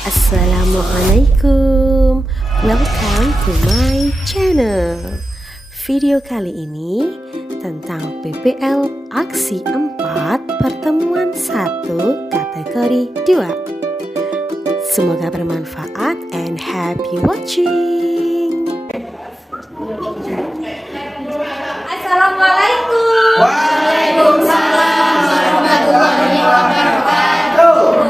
Assalamualaikum, welcome to my channel. Video kali ini tentang PPL aksi 4 pertemuan 1 kategori 2. Semoga bermanfaat and happy watching. Assalamualaikum. Waalaikumsalam warahmatullahi wabarakatuh.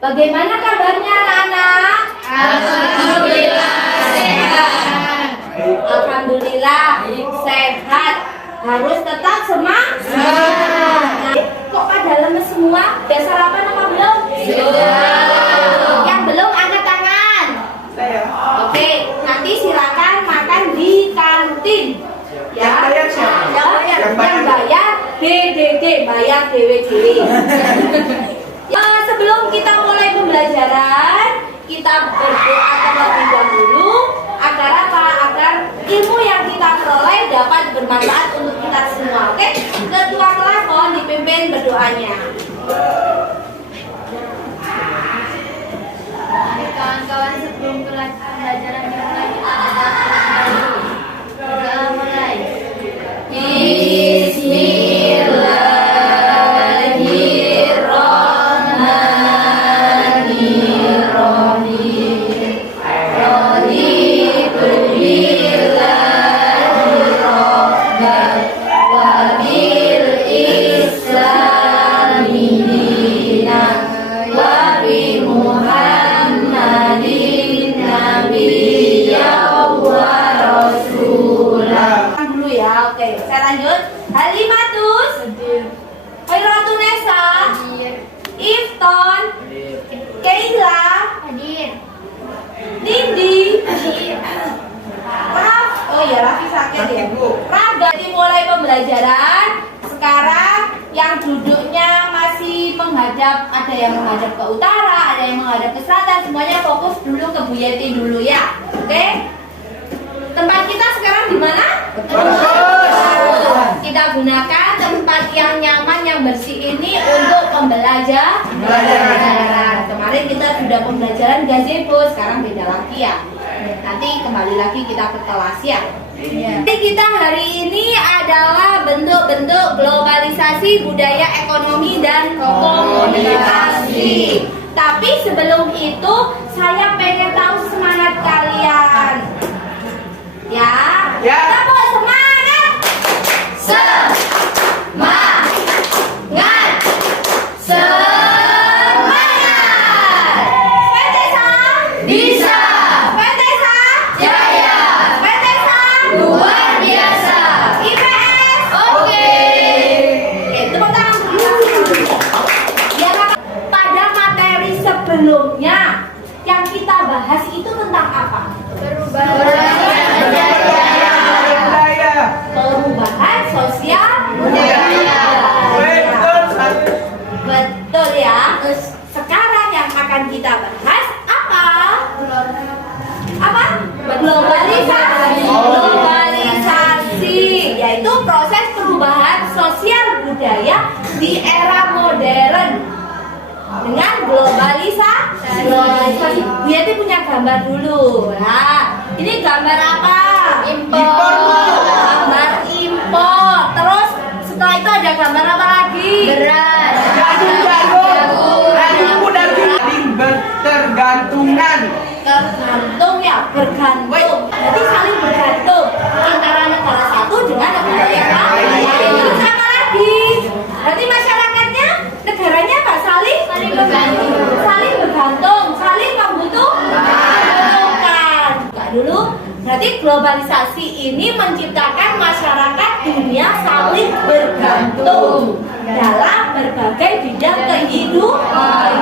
Bagaimana kabarnya anak-anak? Alhamdulillah sehat. Alhamdulillah sehat. Harus tetap semangat. Kok pada lemes semua? Udah sarapan apa belum? Sudah. Yang belum angkat tangan. Saya. Oke, nanti silakan makan di kantin. Yang bayar siapa? Yang bayar DDD, bayar dewe-dewe. Sebelum kita mulai pembelajaran, kita berdoa terlebih dahulu agar apa? Agar ilmu yang kita peroleh dapat bermanfaat untuk kita semua. Oke? Ketua kelas mohon dipimpin berdoanya. Kawan-kawan, sebelum pembelajaran dimulai kita berdoa dulu. Berdoa mulai. Dulu ya, oke. Saya lanjut. Halimatus, Khairutunesa, Ifton, Keila, Hadir. Nindi, Hadir. Raf, oh ya Raffi sakit ya. Raga, dimulai pembelajaran. Sekarang yang duduknya masih menghadap, ada yang menghadap ke utara, ada yang menghadap ke selatan. Semuanya fokus dulu ke Bu Yeti dulu ya. Oke? Tempat kita sekarang di mana? Kita gunakan tempat yang nyaman, yang bersih ini untuk pembelajaran. Kemarin kita sudah pembelajaran gazebo, sekarang beda lagi ya. Nanti kembali lagi kita ke kelas ya. Jadi kita hari ini adalah bentuk-bentuk globalisasi budaya ekonomi dan komunikasi. Tapi sebelum itu saya pengen tahu semangat kalian. Ya. Tepuk semangat. Semangat. Petesa Bisa. Petesa Jaya. Petesa Luar biasa. IPS. Oke. Tepuk tangan dulu. Ya, pada materi sebelumnya yang kita bahas itu tentang apa? Perubahan sosial budaya. Betul ya. Sekarang yang akan kita bahas apa? Apa? Globalisasi. Globalisasi yaitu proses perubahan sosial budaya di era modern dengan globalisasi. Bu Yati punya gambar dulu. Nah, ini gambar apa? Impor. Gambar impor. Terus setelah itu ada gambar apa lagi? Beras. Bertergantungan. Tergantung ya, bergantung. Berarti saling bergantung antara negara satu dengan negara yang lain. Terus apa lagi? Berarti masyarakatnya, negaranya apa? Saling bergantung. Saling bergantung, saling membutuhkan. Buka dulu. Berarti globalisasi ini menciptakan masyarakat dunia saling bergantung dalam berbagai bidang kehidupan.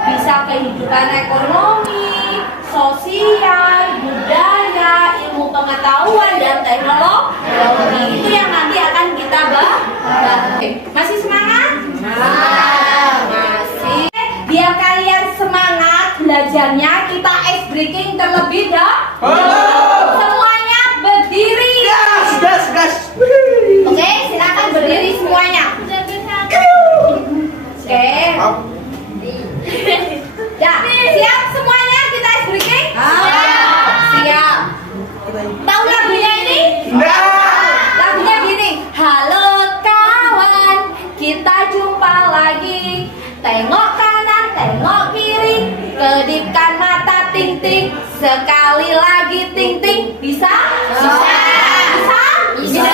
Bisa kehidupan ekonomi, sosial, budaya, ilmu pengetahuan, dan teknologi. Itu yang nanti akan kita bahas. Masih semangat? Masih. Biar kalian semangat belajarnya, kita ice breaking terlebih dahulu. Semuanya berdiri. Gas. Oke, silakan berdiri semuanya. Oke, jumpa lagi. Tengok kanan, tengok kiri, kedipkan mata ting ting, sekali lagi ting ting. Bisa? Bisa. Bisa? Bisa.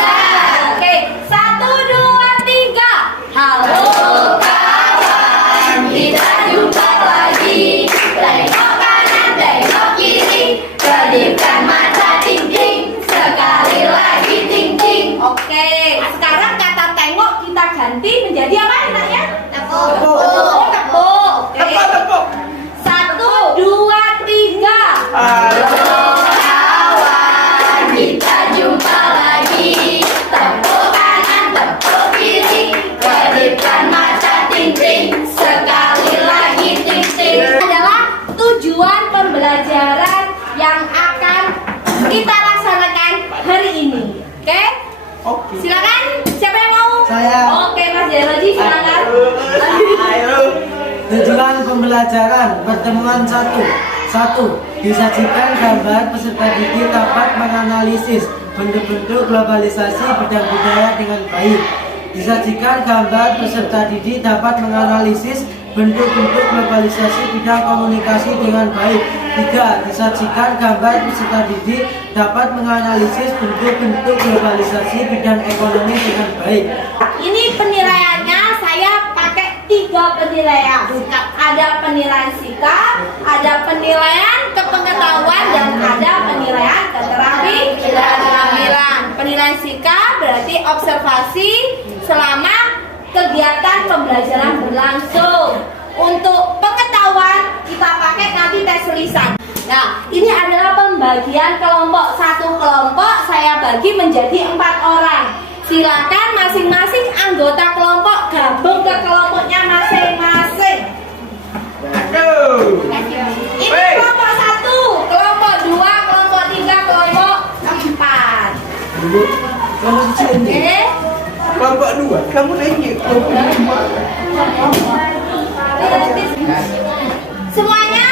Oke, 1, 2, 3. Halo kawan, kita jumpa lagi. Tengok kanan, tengok kiri, kedipkan mata ting ting, sekali lagi ting ting. Oke, sekarang kata tengok kita ganti menjadi apa enaknya? Tepuk. Oh, tepuk. Oke. Tepuk. 1, 2, 3. Halo. Kawan, kita jumpa lagi. Tepuk kanan, tepuk kiri, kedipkan mata ting ting, sekali lagi ting ting. Adalah tujuan pembelajaran yang akan kita laksanakan hari ini. Oke? Oke. Silakan, siapa yang mau? Saya. Oke, Mas Jeroji, silakan. Ayo. Tujuan pembelajaran pertemuan 1. Disajikan gambar peserta didik dapat menganalisis bentuk-bentuk globalisasi bidang budaya dengan baik. Disajikan gambar peserta didik dapat menganalisis bentuk-bentuk globalisasi bidang komunikasi dengan baik. 3. Disajikan gambar peserta didik dapat menganalisis bentuk-bentuk globalisasi bidang ekonomi dengan baik. Ini penilaiannya saya pakai 3 penilaian. Ada penilaian sikap, ada penilaian kepengetahuan, dan ada penilaian keterampilan. Penilaian sikap berarti observasi selama kegiatan pembelajaran berlangsung. Untuk pengetahuan kita pakai nanti tes lisan. Nah, ini adalah pembagian kelompok. Satu kelompok saya bagi menjadi 4 orang. Silakan masing-masing anggota kelompok gabung ke kelompoknya masing-masing. Aduh. Ini kelompok 1, kelompok 2, kelompok 3, kelompok 4. Kamu kecil ini. Oke. Kelompok 2. Kamu nanya kelompok 2. Semuanya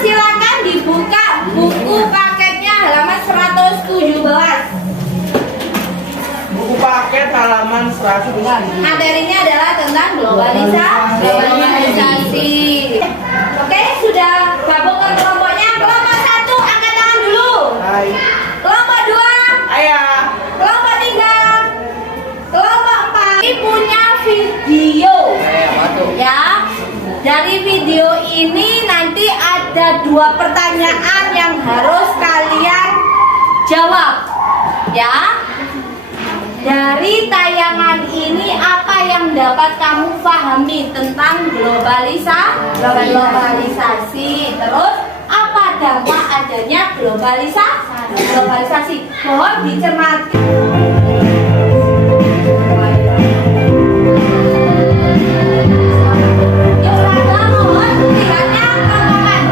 silakan dibuka buku paketnya halaman 117. Buku paket halaman 100. Materinya adalah tentang globalisasi. Oke, sudah gabung ke kelompoknya. Kelompok 1 angkat tangan dulu. Hai. Kelompok 2, Ayah. kelompok 3, kelompok 4. Ini punya video. Ya. Dari video ini nanti ada 2 pertanyaan yang harus kalian jawab. Ya. Dari tayangan ini apa yang dapat kamu pahami tentang globalisasi? Terus apa dampak adanya globalisasi? Mohon dicermati. Yuk, Rangga, mohon lihatnya kawan.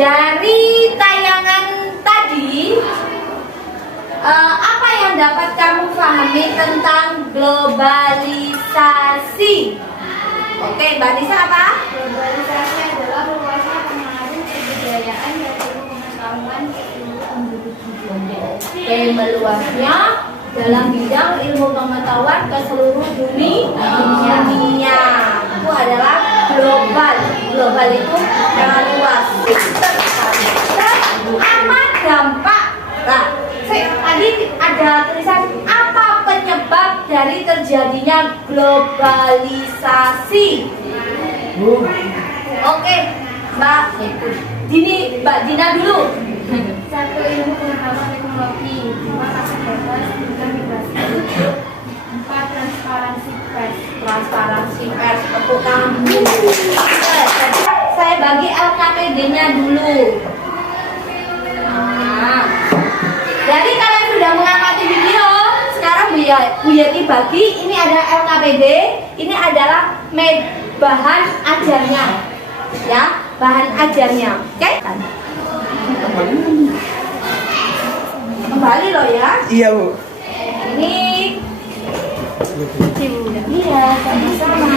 Dari tayangan tadi, apa yang dapat kamu pahami tentang globalisasi? Oke, Mbak Nisa apa? Globalisasi adalah luasnya pengaruh kebudayaan dan pengetahuan seluruh penduduk dunia. Oke, meluasnya dalam bidang ilmu pengetahuan ke seluruh dunia. Itu adalah global. Global itu sangat luas. Apa dampak? Nah, tadi ada tulisan apa penyebab dari terjadinya globalisasi? Oke, Mbak Dina dulu. 1. Ilmu pengetahuan teknologi. 2. Pasar bebas dan migrasi. 4. Transparansi pers. Tepuk tangan dulu. Saya bagi LKPD-nya dulu. Nah, jadi kalian sudah mengamati video. Sekarang Bu Yeti bagi. Ini ada LKPD. Ini adalah bahan ajarnya. Ya, bahan ajarnya. Oke? Kembali loh ya. Iya, Bu. Ini Iya, sama-sama.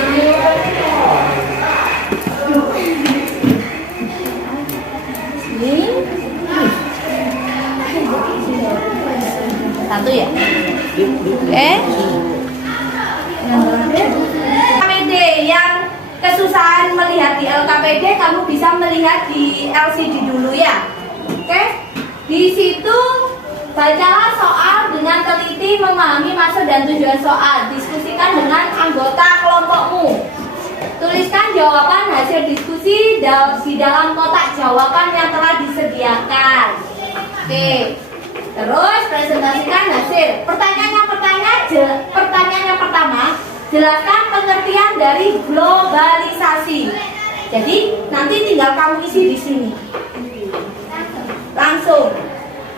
Ini satu ya? LKPD yang kesusahan melihat di LKPD, kamu bisa melihat di LCD dulu ya. Oke? Di situ bacalah soal dengan teliti, memahami maksud dan tujuan soal. Diskusikan dengan anggota kelompokmu. Tuliskan jawaban hasil diskusi di dalam kotak jawaban yang telah disediakan. Oke. Terus presentasikan hasil. Pertanyaan yang pertama, jelaskan pengertian dari globalisasi. Jadi nanti tinggal kamu isi di sini. Langsung.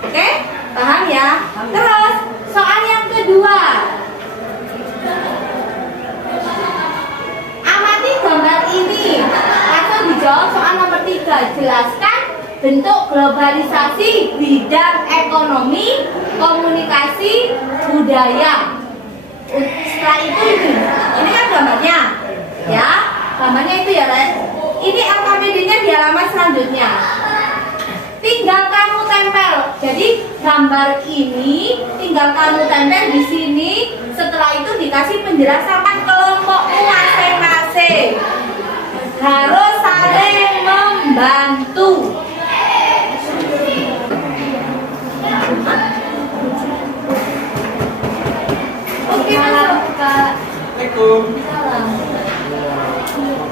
Oke? Paham ya? Terus soal yang kedua. Amati gambar ini. Langsung dijawab soal nomor 3. Jelaskan bentuk globalisasi bidang ekonomi, komunikasi, budaya. Setelah itu ini kan gambarnya, ya, gambarnya itu ya, ini LKPD-nya di halaman selanjutnya. Tinggal kamu tempel. Jadi gambar ini tinggal kamu tempel di sini. Setelah itu dikasih penjelasan kelompokmu masing-masing. Harus saling membantu. Oke, masuk Kak. Assalamualaikum. Salam.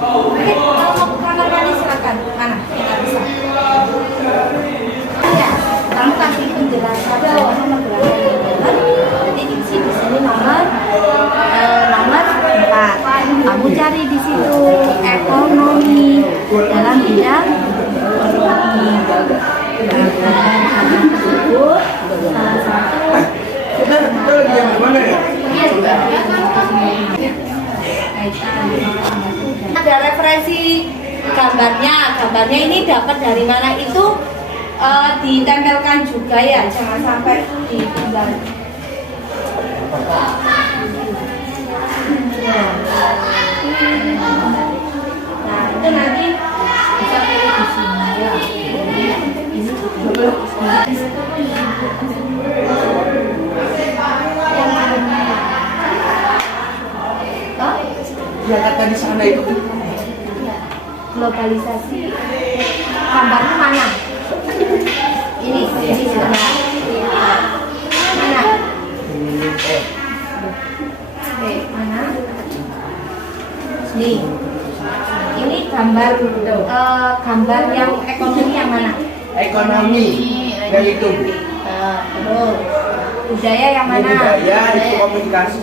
Oke, kalau mau ke kamar mandi silakan. Mana? Kita bisa. Ya, kamu kasih penjelasan nomor berapa? Jadi di sini nomor 4. Kamu cari di situ ekonomi dalam bidang ekonomi. Tersebut salah satu. Kita lagi yang mana ya? Ada referensi gambarnya. Gambarnya ini dapat dari mana itu ditempelkan juga ya, jangan sampai ditinggal. Nah itu nanti bisa pilih di sini ya. Ya kata di sana itu. Globalisasi. Gambarnya mana? Ini sudah. Mana? Oke, mana? Nih. Ini gambar gambar yang ekonomi yang mana? Ekonomi. Yang itu. Terus budaya yang mana? Budaya itu komunikasi.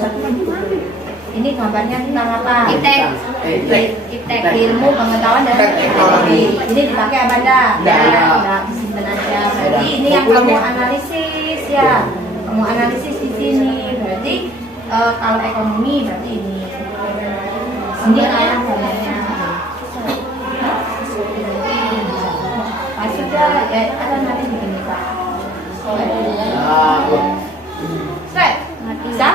Ini gambarnya tentang apa? Iptek. Ilmu pengetahuan dan teknologi. Ini dipakai apa dah? Nah, disimpan aja. Berarti ini yang kamu analisis ya. Kamu analisis di sini. Berarti kalau ekonomi berarti ini. Ini kayak gambarnya. Pas sudah ya ada nanti begini Pak. Set. Bisa?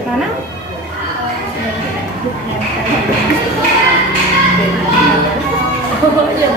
Mana? Oh iya.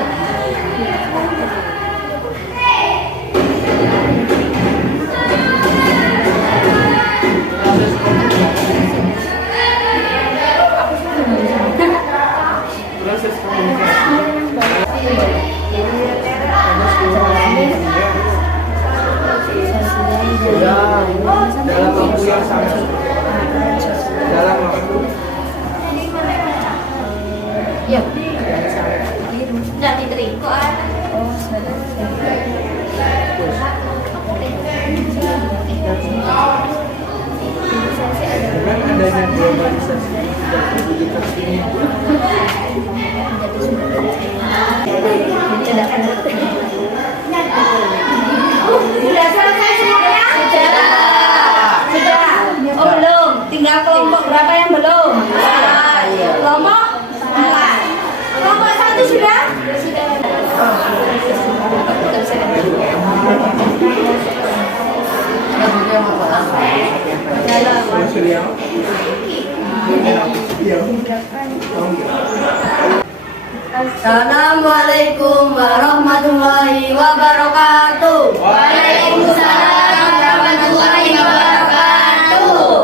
Assalamualaikum warahmatullahi wabarakatuh. Waalaikumsalam warahmatullahi wabarakatuh.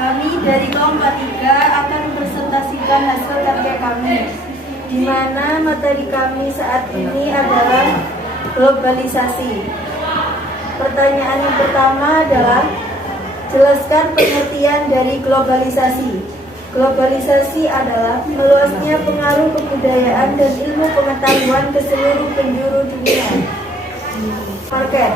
Kami dari kelompok 3 akan presentasikan hasil karya kami, di mana materi kami saat ini adalah globalisasi. Pertanyaan yang pertama adalah, jelaskan pengertian dari globalisasi. Globalisasi adalah meluasnya pengaruh kebudayaan dan ilmu pengetahuan ke seluruh penjuru dunia. Market.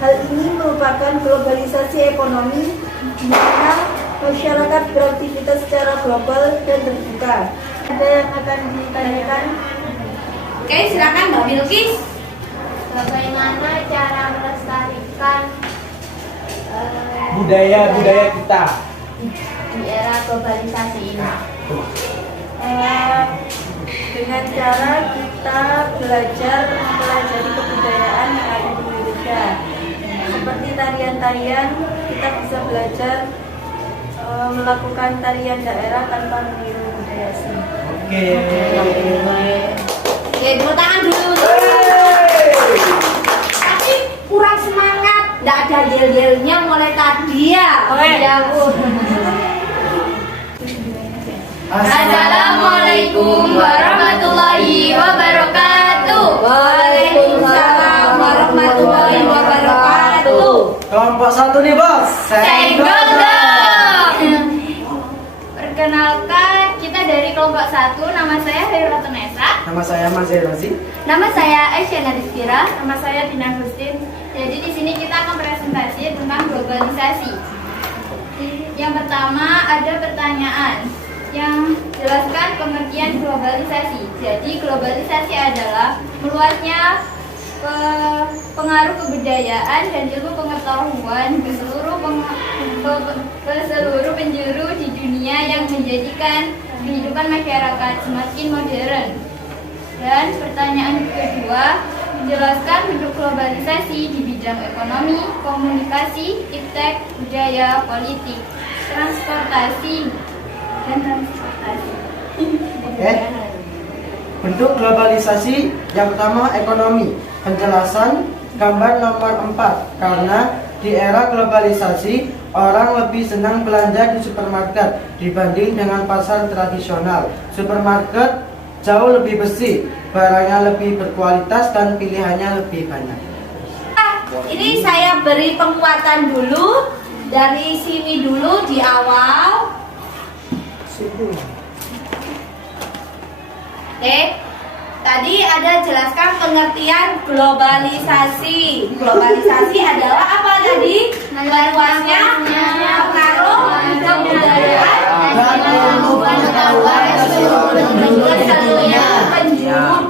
Hal ini merupakan globalisasi ekonomi, di mana masyarakat beraktivitas secara global dan terbuka. Ada yang akan ditanyakan? Oke, silakan Mbak Bilkis. Bagaimana cara melestarikan Budaya-budaya kita. di era globalisasi ini? Dengan cara kita belajar mempelajari kebudayaan yang ada di Indonesia. Seperti tarian-tarian, kita bisa belajar melakukan tarian daerah tanpa meniru budaya asing. Oke. Oke, tepuk tangan dulu. Tapi kurang semangat, nggak ada yel-yelnya mulai tadi ya. Ya, Bu. Assalamualaikum warahmatullahi wabarakatuh. Waalaikumsalam warahmatullahi wabarakatuh. Kelompok 1 nih bos. Senggol dong. Perkenalkan, kita dari kelompok 1. Nama saya Hairul Nesa. Nama saya Mas Rosi. Nama saya Aisyah Nadifira. Nama saya Dina Hustin. Jadi di sini kita akan presentasi tentang globalisasi. Yang pertama ada pertanyaan yang jelaskan pengertian globalisasi. Jadi globalisasi adalah meluasnya pengaruh kebudayaan dan ilmu pengetahuan ke seluruh penjuru di dunia yang menjadikan kehidupan masyarakat semakin modern. Dan pertanyaan kedua, menjelaskan bentuk globalisasi di bidang ekonomi, komunikasi, iptek, budaya, politik, transportasi, dan transportasi. Oke. Bentuk globalisasi yang pertama ekonomi. Penjelasan gambar nomor 4. Karena di era globalisasi orang lebih senang belanja di supermarket dibanding dengan pasar tradisional. Supermarket jauh lebih bersih, barangnya lebih berkualitas dan pilihannya lebih banyak. Ini saya beri penguatan dulu dari sini dulu di awal. Oke, tadi ada jelaskan pengertian globalisasi. Globalisasi adalah apa tadi? Meluasnya pengaruh kebudayaan dan ilmu pengetahuan ke seluruh penjuru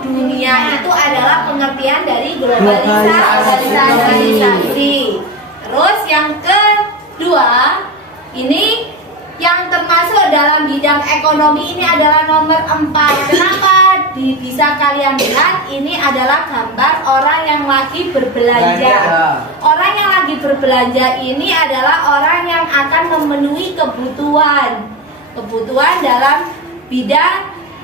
dunia. Itu adalah pengertian dari globalisasi. Terus yang kedua, ini yang termasuk dalam bidang ekonomi ini adalah nomor 4. Kenapa? Bisa kalian lihat ini adalah gambar orang yang lagi berbelanja. Orang yang lagi berbelanja ini adalah orang yang akan memenuhi kebutuhan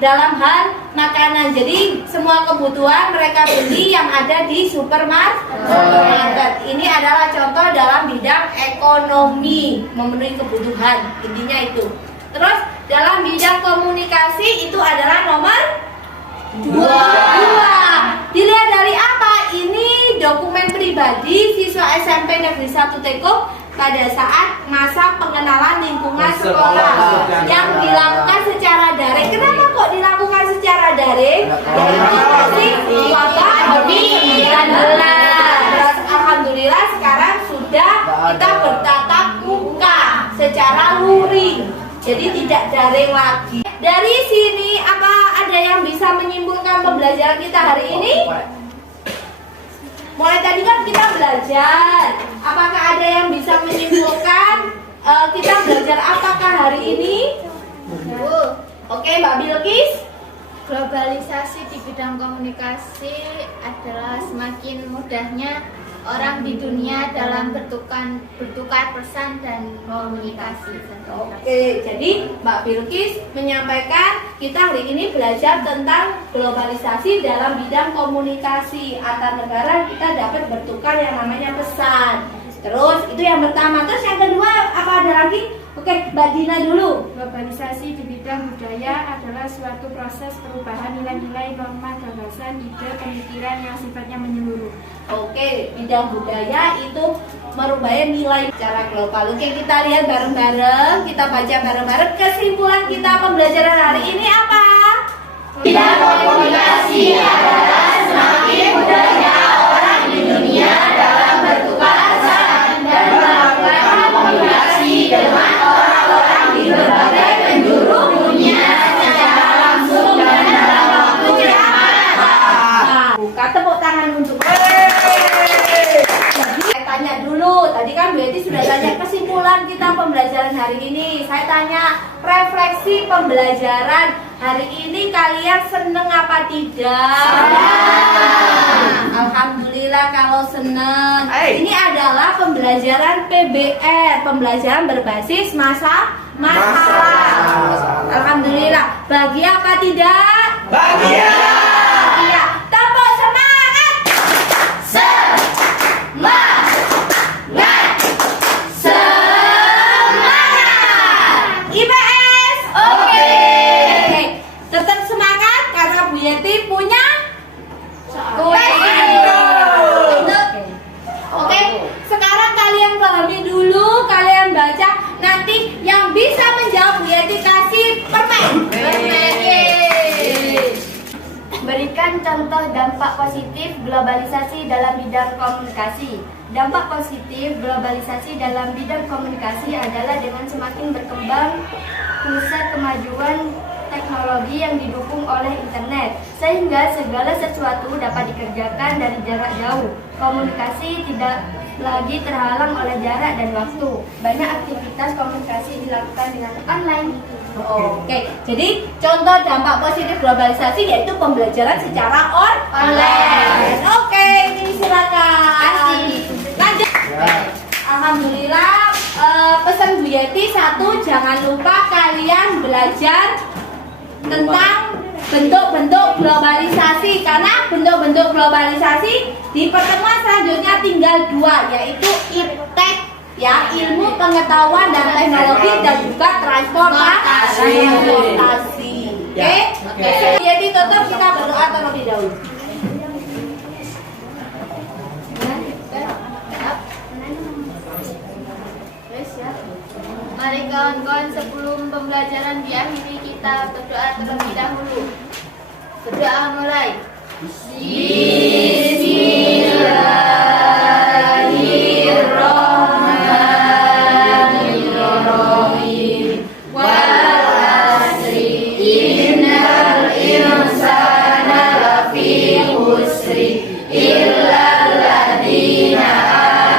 dalam hal makanan. Jadi semua kebutuhan mereka beli yang ada di supermarket. Ini adalah contoh dalam bidang ekonomi, memenuhi kebutuhan, intinya itu. Terus dalam bidang komunikasi itu adalah nomor 2. Dilihat dari apa? Ini dokumen pribadi siswa SMP Negeri 1 Tekuk pada saat masa pengenalan lingkungan sekolah yang dilakukan secara daring. Kenapa kok dilakukan secara daring? Yaitu masih wabah COVID-19. Alhamdulillah sekarang sudah kita bertatap muka secara luring, jadi tidak daring lagi. Dari sini apa ada yang bisa menyimpulkan pembelajaran kita hari ini? Mulai tadi kan kita belajar. Apakah ada yang bisa menyimpulkan kita belajar apakah hari ini? Oke, Mbak Bilkis. Globalisasi di bidang komunikasi adalah semakin mudahnya orang di dunia dalam bertukar pesan dan komunikasi. Oke, jadi Mbak Bilkis menyampaikan kita hari ini belajar tentang globalisasi dalam bidang komunikasi antar negara. Kita dapat bertukar yang namanya pesan. Terus itu yang pertama. Terus yang kedua apa ada lagi? Oke, Mbak Dina dulu. Globalisasi di bidang budaya adalah suatu proses perubahan nilai-nilai, norma, gagasan, ide, pemikiran yang sifatnya menyeluruh. Oke, bidang budaya itu merubah nilai secara global. Oke, kita lihat bareng-bareng, kita baca bareng-bareng. Kesimpulan kita pembelajaran hari ini apa? Bidang komunikasi adalah semakin mudahnya orang di dunia dalam bertukar pesan dan melakukan komunikasi dengan orang-orang di berbagai penjuru dunia secara langsung dan dalam waktu yang Nah, buka tepuk tangan untuk Jadi saya tanya dulu, tadi kan Bu Eti sudah tanya kesimpulan kita pembelajaran hari ini. Saya tanya refleksi pembelajaran hari ini, kalian seneng apa tidak? Alhamdulillah kalau seneng. Ini adalah pembelajaran PBR, pembelajaran berbasis masalah. Alhamdulillah. Bahagia apa tidak? Bahagia. Iya. Tepuk semangat. IPS. Oke. Tetap semangat karena Bu Yeti punya Oke. Sekarang kalian pahami dulu, kalian baca. Nanti yang bisa menjawab Bu Yeti kasih permen. Berikan contoh dampak positif globalisasi dalam bidang komunikasi. Dampak positif globalisasi dalam bidang komunikasi adalah dengan semakin berkembang pusat kemajuan teknologi yang didukung oleh internet, sehingga segala sesuatu dapat dikerjakan dari jarak jauh. Komunikasi tidak lagi terhalang oleh jarak dan waktu. Banyak aktivitas komunikasi dilakukan dengan online. Oke, jadi contoh dampak positif globalisasi yaitu pembelajaran secara online. Oke, ini silakan. Lanjut. Alhamdulillah, pesan Bu Yeti satu, jangan lupa kalian belajar tentang bentuk-bentuk globalisasi, karena bentuk-bentuk globalisasi di pertemuan selanjutnya tinggal dua, yaitu iptek, ya, ilmu pengetahuan dan teknologi, dan juga transportasi. Oke. Jadi tetap kita berdoa terlebih dahulu. Mari kawan-kawan, sebelum pembelajaran diakhiri kita berdoa terlebih dahulu. Berdoa mulai. Bismillahirrahmanirrahim. Wal asri innal insana lafi khusri illa alladziina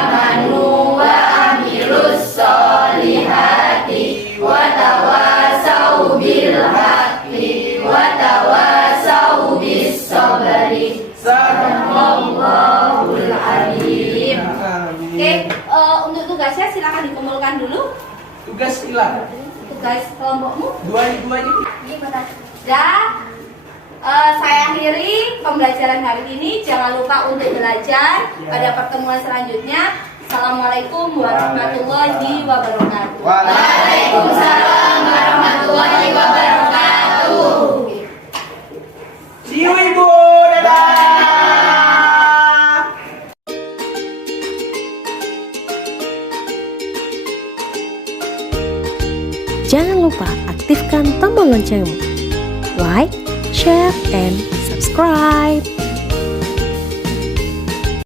amanu wa amilus solihati wa tawasau bil haqqi wa tawasau bis sabri. Sadaqallahul azim. Oke, untuk tugasnya silakan dikumpulkan dulu. Tugas hilang. Tugas kelompokmu. Dua aja. Dan saya akhiri pembelajaran hari ini. Jangan lupa untuk belajar pada pertemuan selanjutnya. Assalamualaikum warahmatullahi wabarakatuh. Waalaikumsalam warahmatullahi wabarakatuh. See you Ibu. Dadah. Jangan lupa aktifkan tombol loncengmu. Like, share, and subscribe.